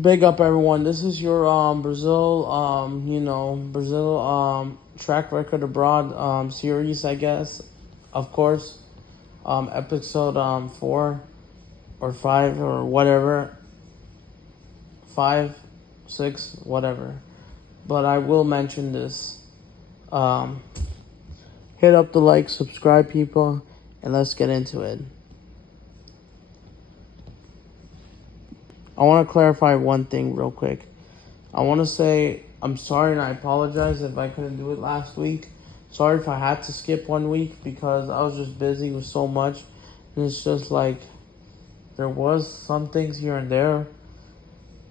Big up everyone. This is your Brazil Brazil track record abroad series, I guess. Of course. Episode 4 or 5 or whatever. 5, 6, whatever. But I will mention this. Um Hit up the like, subscribe people, and let's get into it. I want to clarify one thing real quick. I want to say I'm sorry and I apologize if I couldn't do it last week. Sorry if I had to skip one week because I was just busy with so much. And it's just like there was some things here and there.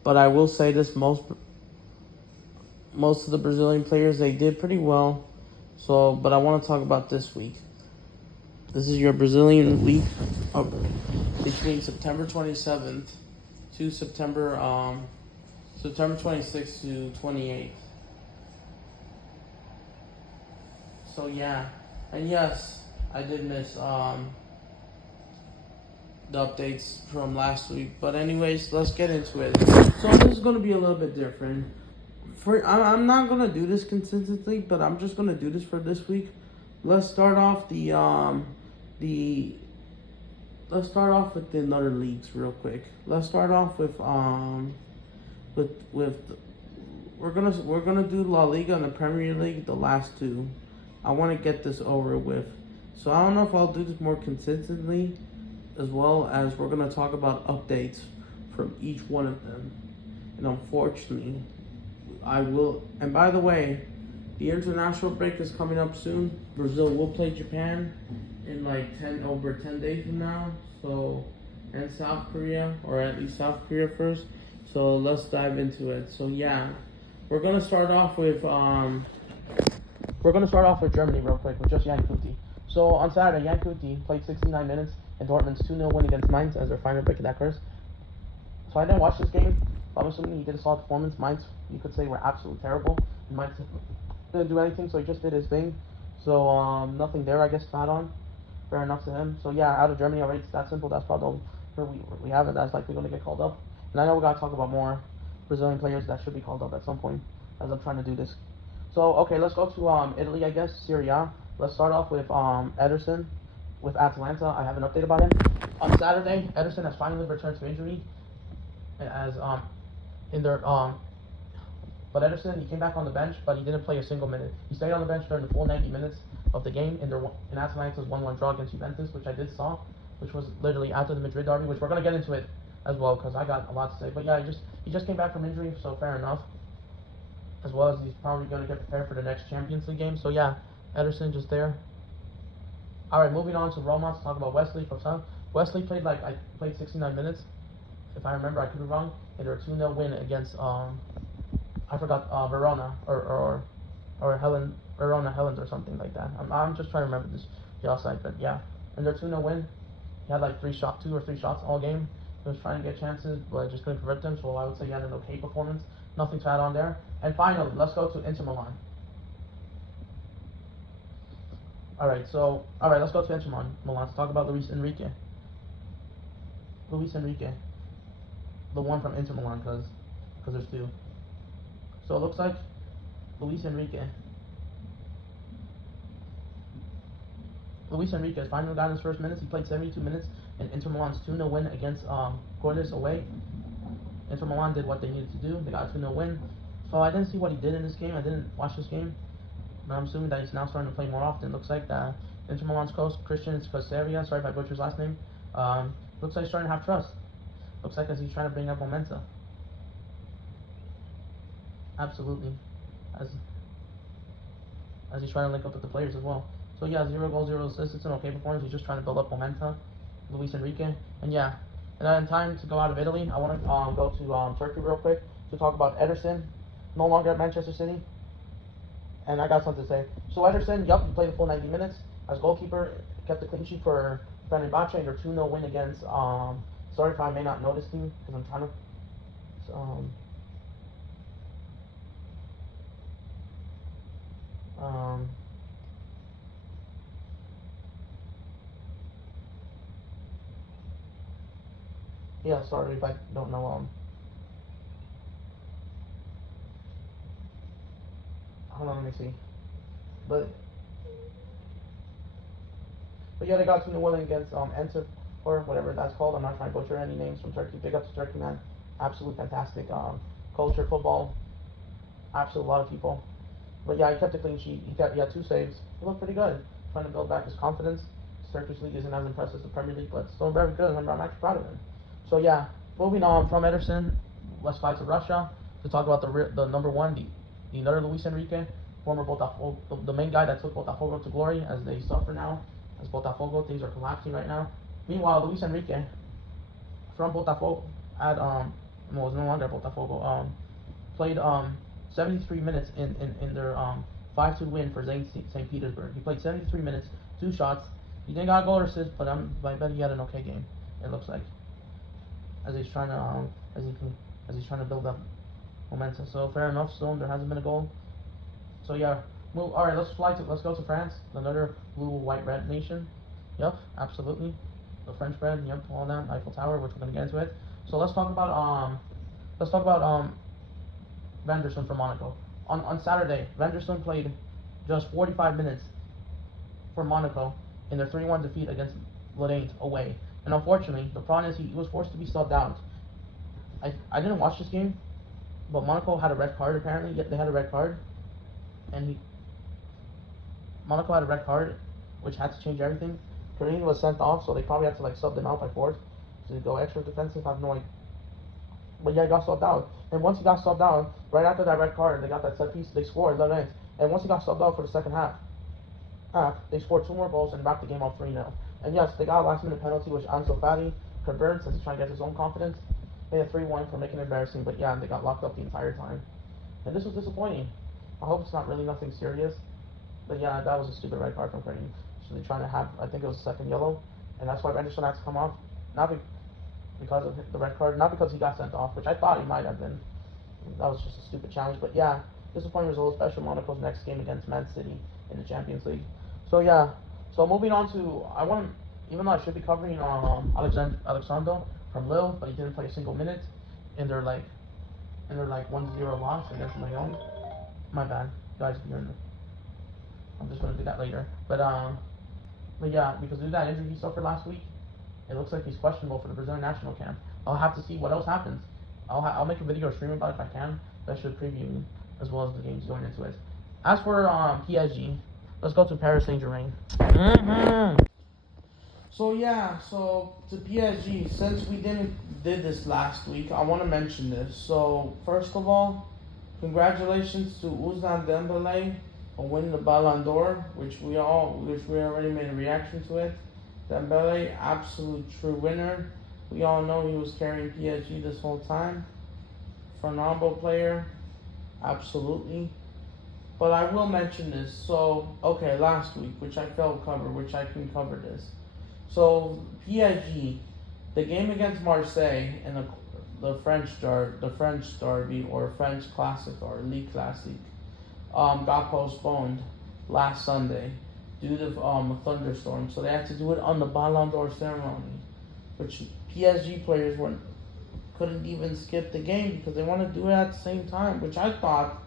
But I will say this, most of the Brazilian players, they did pretty well. So, but I want to talk about this week. This is your Brazilian week between September 27th to September 26th to 28th. So yeah, and yes, I did miss the updates from last week. But anyways, let's get into it. So this is gonna be a little bit different. I'm not gonna do this consistently, but I'm just gonna do this for this week. Let's start off the let's start off with the other leagues real quick. Let's start off with we're gonna do La Liga and the Premier League, the last two. I want to get this over with. So I don't know if I'll do this more consistently, as well as we're gonna talk about updates from each one of them. And unfortunately, I will. And by the way, the international break is coming up soon. Brazil will play Japan in like 10 days from now. So, and South Korea, or at least South Korea first. So let's dive into it. So yeah, we're gonna start off with Germany real quick with just Jan Kuti. So on Saturday, Jan Kuti played 69 minutes in Dortmund's 2-0 win against Mainz as their final break of that curse. So I didn't watch this game. I'm assuming he did a solid performance. Mainz, you could say, were absolutely terrible. And Mainz didn't do anything, so he just did his thing. So nothing there, I guess, to add on. Fair enough to him. So yeah, out of Germany already, it's that simple. That's probably where we have it. That's likely going to get called up. And I know we got to talk about more Brazilian players that should be called up at some point as I'm trying to do this. So okay, let's go to Italy, I guess, Serie A. Let's start off with Ederson with Atalanta. I have an update about him. On Saturday, Ederson has finally returned to injury as in their but Ederson, he came back on the bench, but he didn't play a single minute. He stayed on the bench during the full 90 minutes of the game in Atalanta's 1-1 draw against Juventus, which I did saw, which was literally after the Madrid derby, which we're gonna get into it as well because I got a lot to say. But yeah, he just came back from injury, so fair enough. As well as he's probably gonna get prepared for the next Champions League game. So yeah, Ederson just there. All right, moving on to Roma to talk about Wesley from South. Wesley played 69 minutes, if I remember. I could be wrong. In their 2-0 win against I forgot Verona or Verona Helens or something like that. I'm just trying to remember this the offside, but yeah, in their 2-0 win, he had like 2 or 3 shots all game. He was trying to get chances, but just couldn't convert them. So I would say he had an okay performance. Nothing to add on there. And finally, let's go to Inter Milan. Let's go to Inter Milan to talk about Luis Enrique. Luis Enrique, the one from Inter Milan, because there's two. So it looks like Luis Enrique has finally gotten his first minutes. He played 72 minutes in Inter Milan's 2-0 win against Gordes away. Inter Milan did what they needed to do. They got a 2-0 win. So I didn't see what he did in this game. I didn't watch this game. But I'm assuming that he's now starting to play more often. Looks like Inter Milan's coach, Christian Scoseria, sorry if I butchered his last name, looks like he's starting to have trust. Looks like as he's trying to bring up momentum. Absolutely. As he's trying to link up with the players as well. So yeah, 0 goals, 0 assists. It's an okay performance. He's just trying to build up momentum. Luis Enrique. And yeah. And then time to go out of Italy, I want to go to Turkey real quick to talk about Ederson, no longer at Manchester City. And I got something to say. So Ederson, he played the full 90 minutes as goalkeeper, kept the clean sheet for Fenerbahce in their 2-0 win against. Sorry if I may not notice you because I'm trying to. Yeah, sorry if I don't know hold on, let me see. But yeah, they got 2-0 win against Enter or whatever that's called. I'm not trying to butcher any names from Turkey. Big up to Turkey, man. Absolute fantastic culture, football. Absolute lot of people. But yeah, he kept a clean sheet. He had 2 saves. He looked pretty good. Trying to build back his confidence. Turkish league isn't as impressive as the Premier League, but still very good. I'm actually proud of him. So yeah, moving on from Ederson, let's fly to Russia to talk about the number one, the another Luis Enrique, former Botafogo, the main guy that took Botafogo to glory, as they suffer now, as Botafogo things are collapsing right now. Meanwhile, Luis Enrique from Botafogo at was no longer Botafogo, played 73 minutes in their 5-2 win for St. Petersburg. He played 73 minutes, 2 shots. He didn't got a goal or assist, but I bet he had an okay game. It looks like, as he's trying to build up momentum. So fair enough. Still, there hasn't been a goal. So yeah, all right. Let's go to France, another blue, white, red nation. Yep, absolutely. The French bread. Yep, all that. Eiffel Tower, which we're gonna get into it. So let's talk about Van der Sar from Monaco. On Saturday, Van der Sar played just 45 minutes for Monaco in their 3-1 defeat against Lorient away. And unfortunately, the problem is he was forced to be subbed out. I didn't watch this game, but Monaco had a red card apparently. They had a red card, and Monaco had a red card, which had to change everything. Karim was sent off, so they probably had to like sub them out by force to go extra defensive. I have no idea. But yeah, he got subbed out. And once he got subbed out, right after that red card, they got that set piece, they scored, Lorient. And once he got subbed out for the second half, they scored 2 more goals and wrapped the game up 3-0. And yes, they got a last-minute penalty, which Ansu Fati converted since he's trying to get his own confidence. They had 3-1 for making it embarrassing, but yeah, they got locked up the entire time. And this was disappointing. I hope it's not really nothing serious. But yeah, that was a stupid red card from Karim. So they're trying to have, I think it was a second yellow. And that's why Anderson had to come off. Not because of the red card, not because he got sent off, which I thought he might have been. That was just a stupid challenge. But yeah, disappointing result, especially Monaco's next game against Man City in the Champions League. So yeah, so moving on to, even though I should be covering Alexandre from Lille, but he didn't play a single minute in their 1-0 loss against Lyon. My bad, guys. I'm just gonna do that later. But yeah, because of that injury he suffered last week, it looks like he's questionable for the Brazilian national camp. I'll have to see what else happens. I'll make a video or stream about it if I can. That should preview as well as the games going into it. As for PSG, let's go to Paris Saint-Germain. So yeah, so to PSG, since we did this last week, I want to mention this. So first of all, congratulations to Ousmane Dembélé on winning the Ballon d'Or, which we already made a reaction to it. Dembélé, absolute true winner. We all know he was carrying PSG this whole time. Phenomenal player, absolutely. But I will mention this. So, okay, last week, which I failed to cover, which I can cover this. So, PSG, the game against Marseille in the French derby or French Classic or League Classic got postponed last Sunday due to a thunderstorm. So they had to do it on the Ballon d'Or ceremony, which PSG players couldn't even skip the game because they want to do it at the same time, which I thought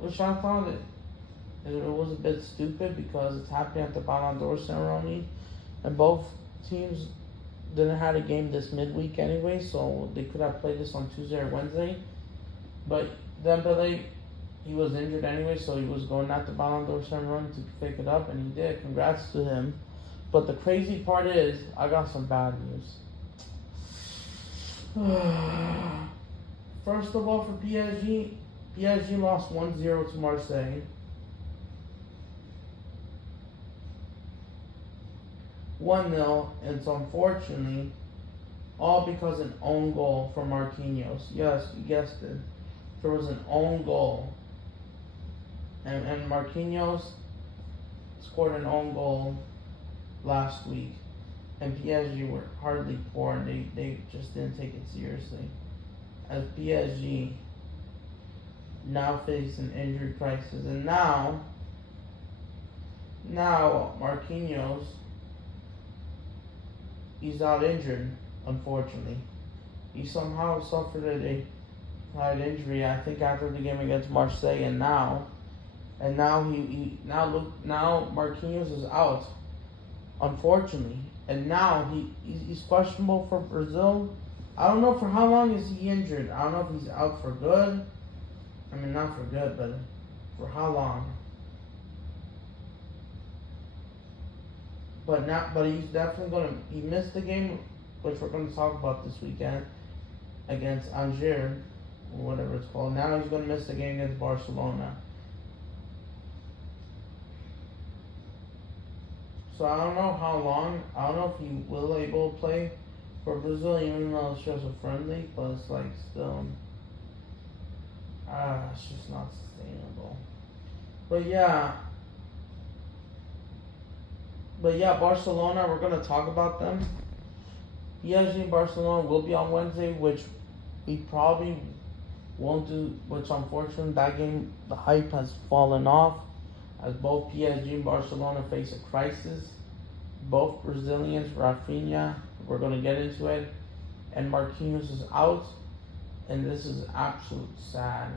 it was a bit stupid because it's happening at the Ballon d'Or ceremony, and both teams didn't have a game this midweek anyway, so they could have played this on Tuesday or Wednesday. But Dembélé, he was injured anyway, so he was going at the Ballon d'Or ceremony to pick it up, and he did. Congrats to him. But the crazy part is, I got some bad news. First of all, for PSG lost 1-0 to Marseille. 1-0, and so unfortunately, all because an own goal from Marquinhos. Yes, you guessed it. There was an own goal. And Marquinhos scored an own goal last week. And PSG were hardly poor, and they just didn't take it seriously. As PSG now face an injury crisis. And now Marquinhos, he's out injured, unfortunately. He somehow suffered a slight injury, I think, after the game against Marseille, and now and now now Marquinhos is out, unfortunately, and now he's questionable for Brazil. I don't know for how long is he injured. I don't know if he's out for good. I mean, not for good, but for how long? But he's definitely gonna. He missed the game, which we're gonna talk about this weekend against Angers, or whatever it's called. Now he's gonna miss the game against Barcelona. So I don't know how long. I don't know if he will able to play for Brazil, even though it's just a friendly. But it's like still, it's just not sustainable. But yeah. Barcelona, we're going to talk about them. PSG and Barcelona will be on Wednesday, which we probably won't do, which unfortunately that game, the hype has fallen off as both PSG and Barcelona face a crisis. Both Brazilians, Rafinha, we're going to get into it, and Marquinhos is out, and this is absolute sad.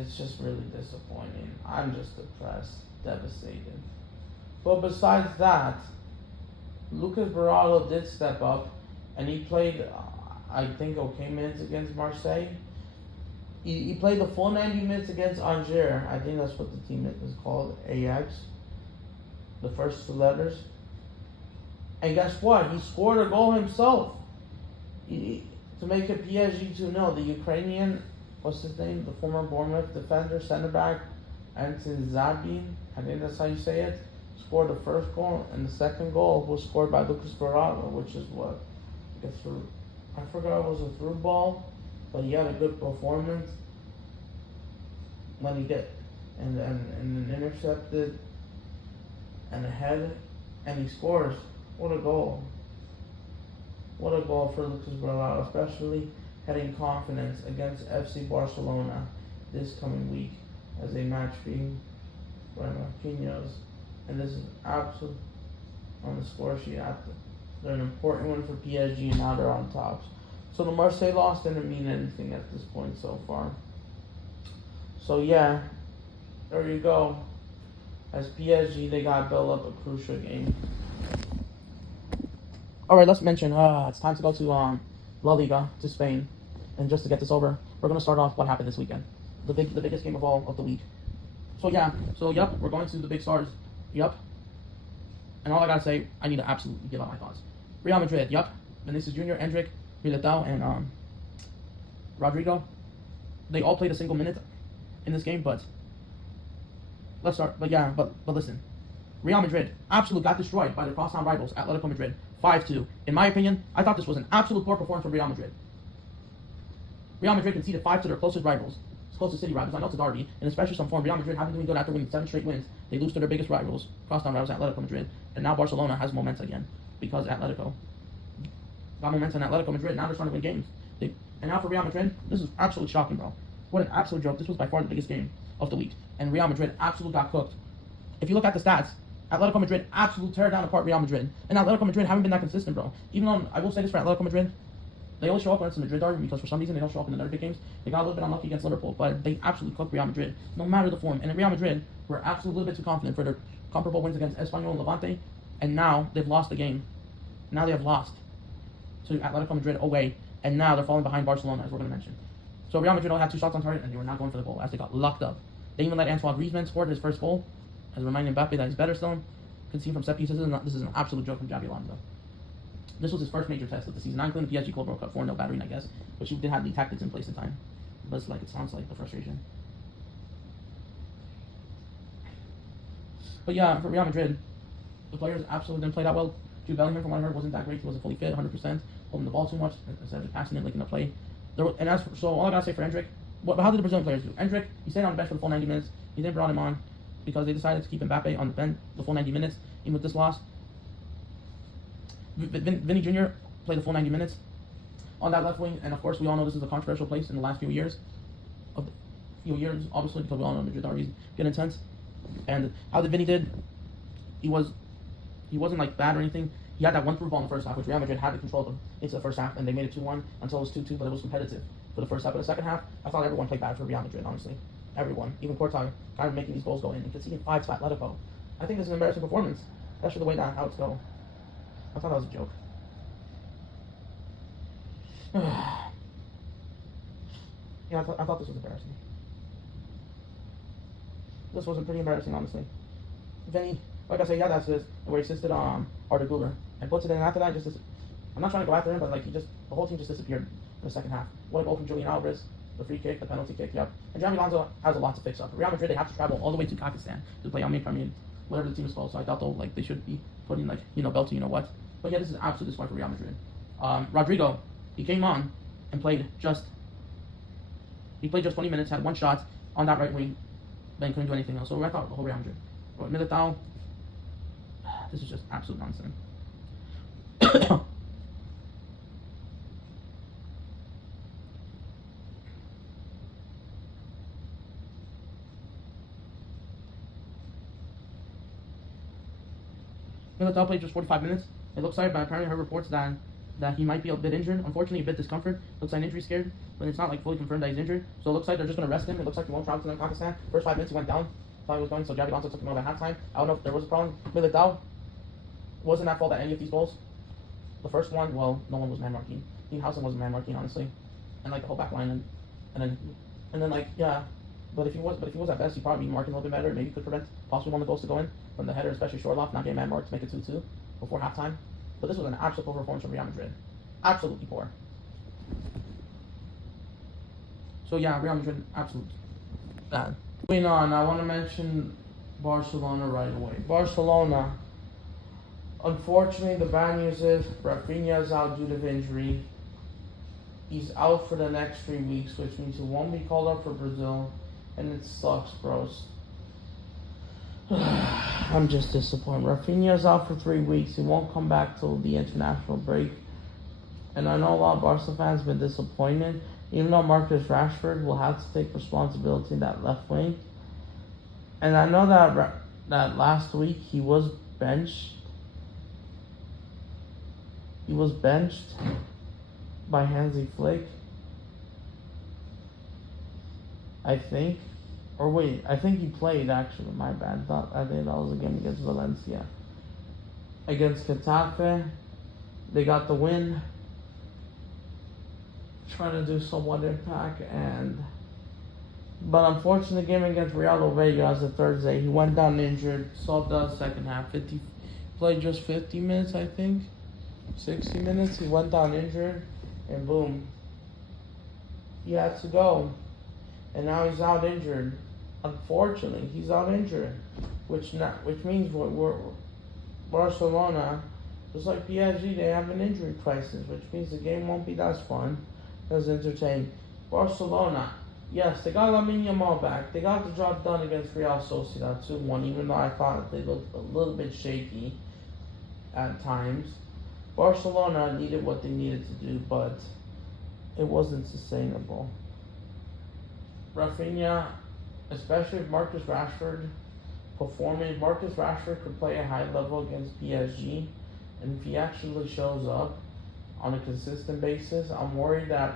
It's just really disappointing. I'm just depressed, devastated. But besides that, Lucas Beraldo did step up, and he played, I think, okay minutes against Marseille. He played the full 90 minutes against Angers. I think that's what the team is called, AX. The first two letters. And guess what? He scored a goal himself. To make it PSG 2-0. The Ukrainian, what's his name? The former Bournemouth defender, center back, Anton Zabin, I think that's how you say it, scored the first goal, and the second goal was scored by Lucas Beraldo, which is what? I forgot it was a through ball, but he had a good performance when he did, and intercepted, and a head, and he scores. What a goal. What a goal for Lucas Beraldo, especially heading confidence against FC Barcelona this coming week as a match being by Marquinhos. And this is absolute on the score sheet. They're an important one for PSG, and now they're on top. So the Marseille loss didn't mean anything at this point so far. So yeah, there you go. As PSG, they got built up a crucial game. All right, let's mention. It's time to go to La Liga, to Spain, and just to get this over, we're gonna start off what happened this weekend, the biggest game of all of the week. So we're going to the big stars. Yup. And all I gotta say, I need to absolutely give out my thoughts. Real Madrid, yup. Vinicius Jr., Endrick, Militao, and Rodrigo. They all played a single minute in this game, but let's start. But listen. Real Madrid absolutely got destroyed by their crosstown rivals, Atletico Madrid, 5-2. In my opinion, I thought this was an absolute poor performance from Real Madrid. Real Madrid conceded 5 to their closest rivals. Closest city rivals. I know it's a derby, and especially some form. Real Madrid haven't been doing good after winning 7 straight wins. They lose to their biggest rivals, crosstown rivals, Atletico Madrid, and now Barcelona has momentum again because Atletico got momentum in Atletico Madrid. Now they're starting to win games. And now for Real Madrid, this is absolutely shocking, bro. What an absolute joke. This was by far the biggest game of the week, and Real Madrid absolutely got cooked. If you look at the stats, Atletico Madrid absolutely tear down apart Real Madrid, and Atletico Madrid haven't been that consistent, bro. Even though I will say this for Atletico Madrid, they always show up when it's a Madrid derby because for some reason they don't show up in the other big games. They got a little bit unlucky against Liverpool, but they absolutely cooked Real Madrid, no matter the form. And in Real Madrid, we're absolutely a little bit too confident for their comparable wins against Espanyol and Levante, and now they've lost the game. Now they have lost to Atletico Madrid away, and now they're falling behind Barcelona, as we're going to mention. So Real Madrid only had 2 shots on target, and they were not going for the goal, as they got locked up. They even let Antoine Griezmann score his first goal, as reminding Mbappe that he's better still. Conceding from set pieces. This is an absolute joke from Xabi Alonso. This was his first major test of the season. Not including the PSG Club World Cup 4-0 battering, I guess. But you did have the tactics in place in time. But it's like, it sounds like the frustration. But yeah, for Real Madrid, the players absolutely didn't play that well. Jude Bellingham, from what I heard, wasn't that great. He wasn't fully fit, 100%. Holding the ball too much instead of passing it, linking the play. So all I gotta say for Endrick, how did the Brazilian players do? Endrick, he stayed on the bench for the full 90 minutes. He then brought him on because they decided to keep Mbappe on the bench the full 90 minutes, even with this loss. Vinny Jr. played the full 90 minutes on that left wing, and of course we all know this is a controversial place in the last few years, obviously, because we all know Madrid derbies get intense. And how the Vinny did, he wasn't like bad or anything. He had that one through ball in the first half, which Real Madrid had to control them into the first half, and they made it 2-1 until it was 2-2, but it was competitive for the first half. But the second half, I thought everyone played bad for Real Madrid, honestly. everyone, even Portag, kind of making these goals go in and conceding 5 to Atletico. I think this is an embarrassing performance, especially the way that how it's going. I thought that was a joke. Yeah, I thought this was embarrassing. This wasn't pretty embarrassing, honestly. Vinny, like I said, yeah, that's this where he assisted Arda Güler and puts it in. After that, I'm not trying to go after him, but like the whole team just disappeared in the second half. What a goal from Julian Alvarez, the free kick, the penalty kick, yep. And Javi Alonso has a lot to fix up. Real Madrid, they have to travel all the way to Pakistan to play Al Premier, whatever the team is called. So I doubt though, like they should be putting like Belto, you know what. But yeah, this is an absolute disappointment for Real Madrid. Rodrigo, he came on and played just 20 minutes, had 1 shot on that right wing, then couldn't do anything else. So I thought the whole Real Madrid. But Militao, this is just absolute nonsense. Militao played just 45 minutes. It looks like, but apparently I heard reports that he might be a bit injured. Unfortunately, a bit discomfort. Looks like an injury scared, but it's not like fully confirmed that he's injured. So it looks like they're just going to rest him. It looks like he won't travel to Pakistan. First 5 minutes he went down. Thought he was going, so Javi Alonso took him out at halftime. I don't know if there was a problem. Militao wasn't at fault at any of these goals. The first one, well, no one was man marking. Dean Howson wasn't man marking, honestly, and like the whole back line, and then like yeah. But if he was at best, he'd probably be marking a little bit better. Maybe could prevent possibly one of the goals to go in from the header, especially Shortloff not getting man marked to make it 2-2 before halftime. But this was an absolute poor performance from Real Madrid. Absolutely poor. So yeah, Real Madrid, absolute bad. Moving on, I want to mention Barcelona right away. Barcelona, unfortunately, the bad news is Rafinha is out due to injury. He's out for the next 3 weeks, which means he won't be called up for Brazil, and it sucks, bros. I'm just disappointed. Rafinha's out for 3 weeks. He won't come back till the international break. And I know a lot of Barca fans have been disappointed, even though Marcus Rashford will have to take responsibility in that left wing. And I know that last week he was benched. He was benched by Hansi Flick, I think. Or wait, I think he played actually, my bad. I think that was a game against Valencia. Against Getafe, they got the win. Trying to do somewhat impact, but unfortunately the game against Real Vega as a Thursday, he went down injured, subbed out second half, played just 50 minutes I think, 60 minutes, he went down injured, and boom, he had to go, and now he's out injured. Unfortunately, he's out injured, which means we're Barcelona, just like PSG, they have an injury crisis, which means the game won't be as fun, as entertaining. Barcelona, yes, they got Lamine Yamal back. They got the job done against Real Sociedad 2-1, even though I thought they looked a little bit shaky at times. Barcelona needed what they needed to do, but it wasn't sustainable. Rafinha, especially if Marcus Rashford performing, Marcus Rashford could play a high level against PSG, and if he actually shows up on a consistent basis, I'm worried that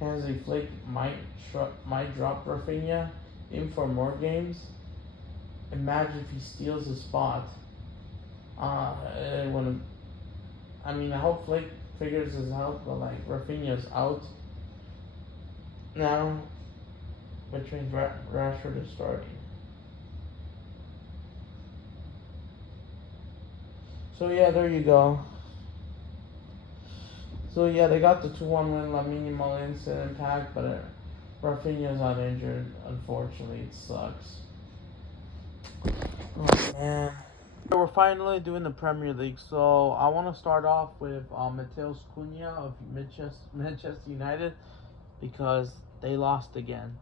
Hansi Flick might drop Rafinha in for more games. Imagine if he steals his spot. It wouldn't. I mean, I hope Flick figures this out, but like Rafinha's out now, which means Rashford is starting. So yeah, there you go. So yeah, they got the 2-1 win. Lamine Yamal instant impact, but Rafinha's not injured. Unfortunately, it sucks. Oh man. We're finally doing the Premier League, so I want to start off with Matheus Cunha of Manchester United, because they lost again.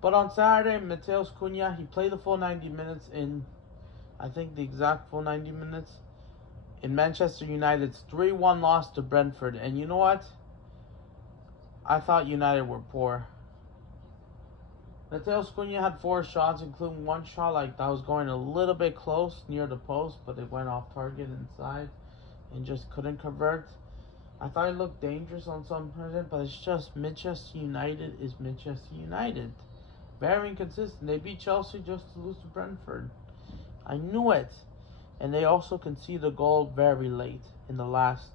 But on Saturday, Matheus Cunha, he played the full 90 minutes in, I think the exact full 90 minutes, in Manchester United's 3-1 loss to Brentford. And you know what? I thought United were poor. Matheus Cunha had 4 shots, including 1 shot like that was going a little bit close near the post, but it went off target inside and just couldn't convert. I thought it looked dangerous on some point, but it's just Manchester United is Manchester United. very inconsistent. They beat Chelsea just to lose to Brentford. I knew it. And they also conceded a goal very late in the last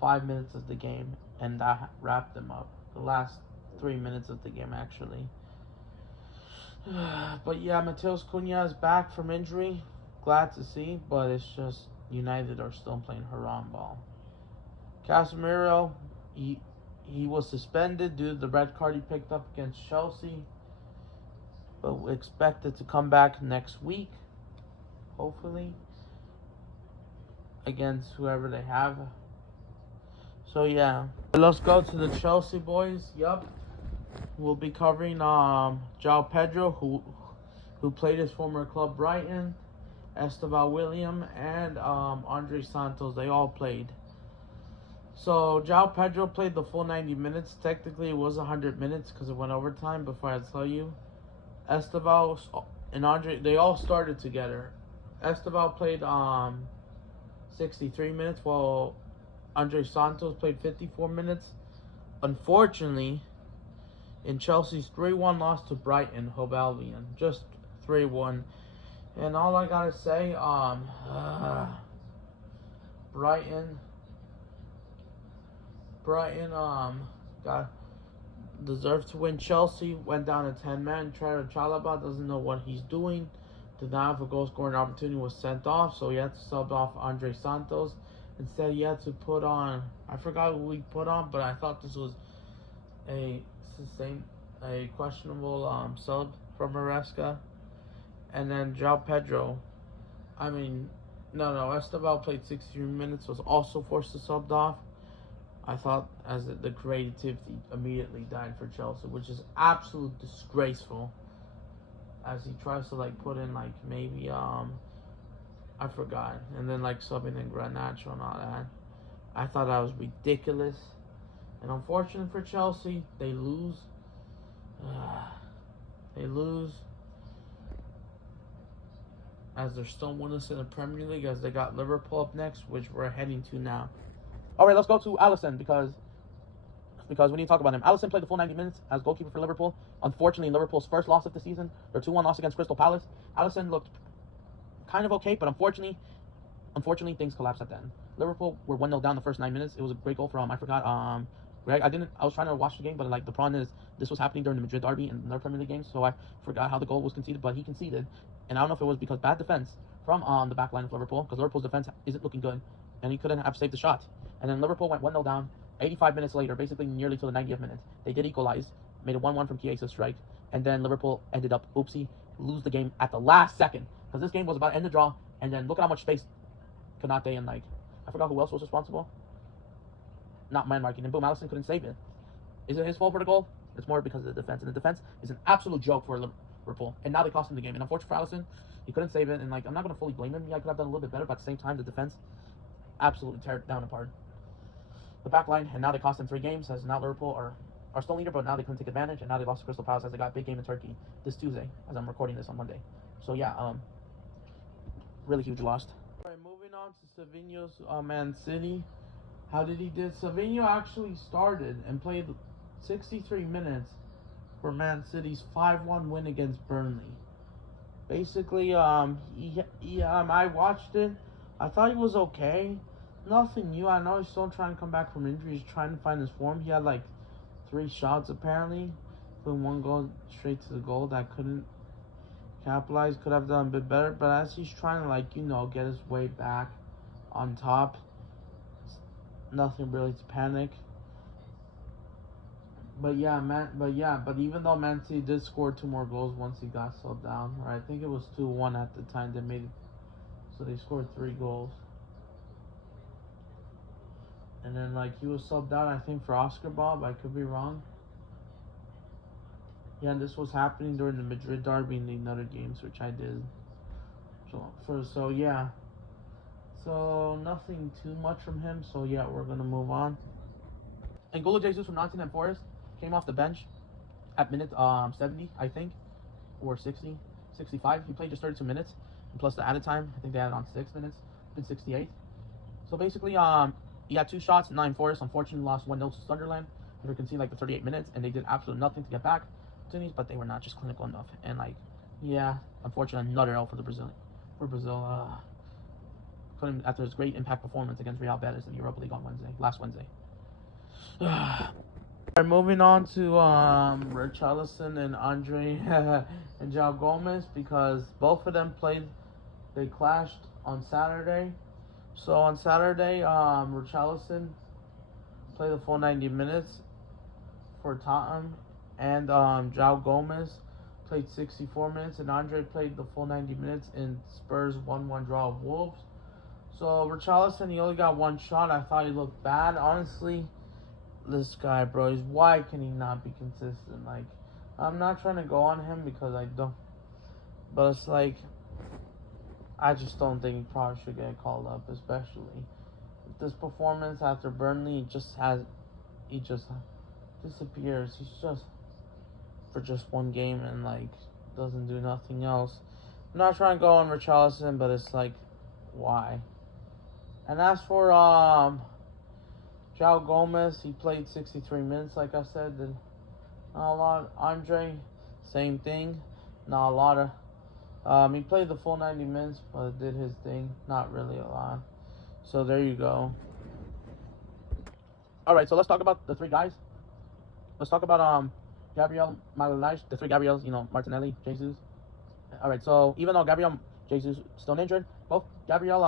5 minutes of the game, and that wrapped them up. The last 3 minutes of the game, actually. But yeah, Mateus Cunha is back from injury. Glad to see, but it's just United are still playing haram ball. Casemiro, he was suspended due to the red card he picked up against Chelsea, but we expect it to come back next week, hopefully, against whoever they have. So yeah, let's go to the Chelsea boys. Yup, we'll be covering João Pedro, who played his former club Brighton, Esteban William, and Andre Santos. They all played. So João Pedro played the full 90 minutes. Technically, it was 100 minutes because it went overtime. Before I tell you, Esteban and Andre, they all started together. Esteban played 63 minutes, while Andre Santos played 54 minutes. Unfortunately, in Chelsea's 3-1 loss to Brighton Hove Albion, just 3-1. And all I gotta say, Brighton deserved to win. Chelsea went down to 10-man. Trevoh Chalobah doesn't know what he's doing. Did not have a goal scoring opportunity, was sent off, so he had to sub off Andre Santos. Instead, he had to put on, I forgot who he put on, but I thought this was a questionable sub from Maresca. And then João Pedro, Esteban played 63 minutes, was also forced to sub off. I thought as the creativity immediately died for Chelsea, which is absolute disgraceful. As he tries to put in maybe I forgot, and then subbing in Garnacho and all that. I thought that was ridiculous, and unfortunate for Chelsea, they lose. They lose. As they're still winless in the Premier League, as they got Liverpool up next, which we're heading to now. All right, let's go to Alisson because we need to talk about him. Alisson played the full 90 minutes as goalkeeper for Liverpool. Unfortunately, Liverpool's first loss of the season, their 2-1 loss against Crystal Palace. Alisson looked kind of okay, but unfortunately, things collapsed at the end. Liverpool were 1-0 down the first 9 minutes. It was a great goal from, I forgot, Greg. I was trying to watch the game, but the problem is this was happening during the Madrid derby and their Premier League games, so I forgot how the goal was conceded, but he conceded. And I don't know if it was because bad defense from the back line of Liverpool, because Liverpool's defense isn't looking good, and he couldn't have saved the shot. And then Liverpool went 1-0 down. 85 minutes later, basically nearly to the 90th minute, they did equalize, made a 1-1 from Chiesa's strike, and then Liverpool ended up, lose the game at the last second, because this game was about to end the draw, and then look at how much space Konate and I forgot who else was responsible. Not man marking, and boom, Alisson couldn't save it. Is it his fault for the goal? It's more because of the defense, and the defense is an absolute joke for Liverpool, and now they cost him the game. And unfortunately for Alisson, he couldn't save it, and I'm not going to fully blame him. I could have done a little bit better, but at the same time, the defense absolutely tear it down apart. The back line, and now they cost them 3 games, as now Liverpool are still leader, but now they couldn't take advantage, and now they lost to Crystal Palace as they got a big game in Turkey this Tuesday, as I'm recording this on Monday. So yeah, really huge loss. Alright, moving on to Savinho's Man City. How did he do? Savinho actually started and played 63 minutes for Man City's 5-1 win against Burnley. Basically, I watched it. I thought he was okay. Nothing new. I know he's still trying to come back from injury. He's trying to find his form. He had 3 shots apparently. Put 1 goal straight to the goal that couldn't capitalize. Could have done a bit better. But as he's trying to get his way back on top, nothing really to panic. But even though Man City did score 2 more goals once he got subbed down, or I think it was 2-1 at the time they made it, so they scored 3 goals. And then he was subbed out, I think, for Oscar Bob. I could be wrong. Yeah, and this was happening during the Madrid derby and the other games, which I did. So yeah. So nothing too much from him. So yeah, we're gonna move on. N'Golo Jesus from Nottingham Forest came off the bench at minute 70, I think, or 60, 65. He played just 32 minutes, and plus the added time, I think they added on 6 minutes, been 68. So basically, he had 2 shots, 9 Forest. Unfortunately, lost 1-0 to Sunderland after conceding the 38 minutes, and they did absolutely nothing to get back. opportunities, but they were not just clinical enough. And like, yeah, unfortunately, another L for the Brazil. For Brazil, couldn't after his great impact performance against Real Betis in the Europa League on last Wednesday. Alright, moving on to Richarlison and Andre and João Gomez, because both of them they clashed on Saturday. So on Saturday, Richarlison played the full 90 minutes for Tottenham, and João Gomez played 64 minutes, and Andre played the full 90 minutes in Spurs' 1-1 draw of Wolves. So Richarlison, he only got one shot. I thought he looked bad. Honestly, this guy, bro, why can he not be consistent? Like, I'm not trying to go on him because I don't, but it's like, I just don't think he probably should get called up, especially this performance after Burnley. He just disappears. He's just for just one game and like doesn't do nothing else. I'm not trying to go on Richarlison, but it's like, why? And as for João Gomez, he played 63 minutes, like I said. Not a lot. Andre, same thing. Not a lot of. He played the full 90 minutes, but did his thing. Not really a lot. So there you go. All right, so let's talk about the three guys. Let's talk about Gabriel Magalhaes, the three Gabriels. Martinelli, Jesus. All right, so even though Gabriel Jesus still injured, both Gabriel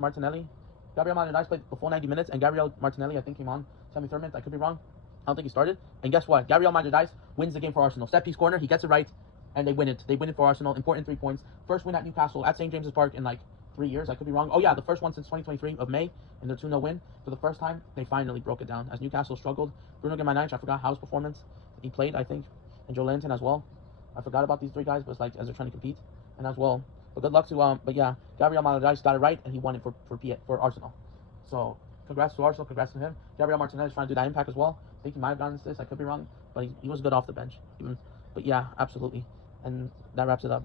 Magalhaes played the full 90 minutes, and Gabriel Martinelli, I think, came on 73rd minute. I could be wrong. I don't think he started. And guess what? Gabriel Magalhaes wins the game for Arsenal. Set piece corner, he gets it right, and they win it. They win it for Arsenal. Important 3 points. First win at Newcastle at St. James's Park in like 3 years. I could be wrong. Oh yeah, the first one since 2023 of May, and their 2-0 win. For the first time, they finally broke it down. As Newcastle struggled, Bruno Guimaraes, I forgot how his performance. He played, I think, and Joelinton as well. I forgot about these 3 guys, but it's like as they're trying to compete, and as well. But good luck to but yeah, Gabriel Magalhaes got it right, and he won it for Arsenal. So congrats to Arsenal, congrats to him. Gabriel Martinelli is trying to do that impact as well. I think he might have gotten this. I could be wrong, but he was good off the bench. But yeah, absolutely. And that wraps it up.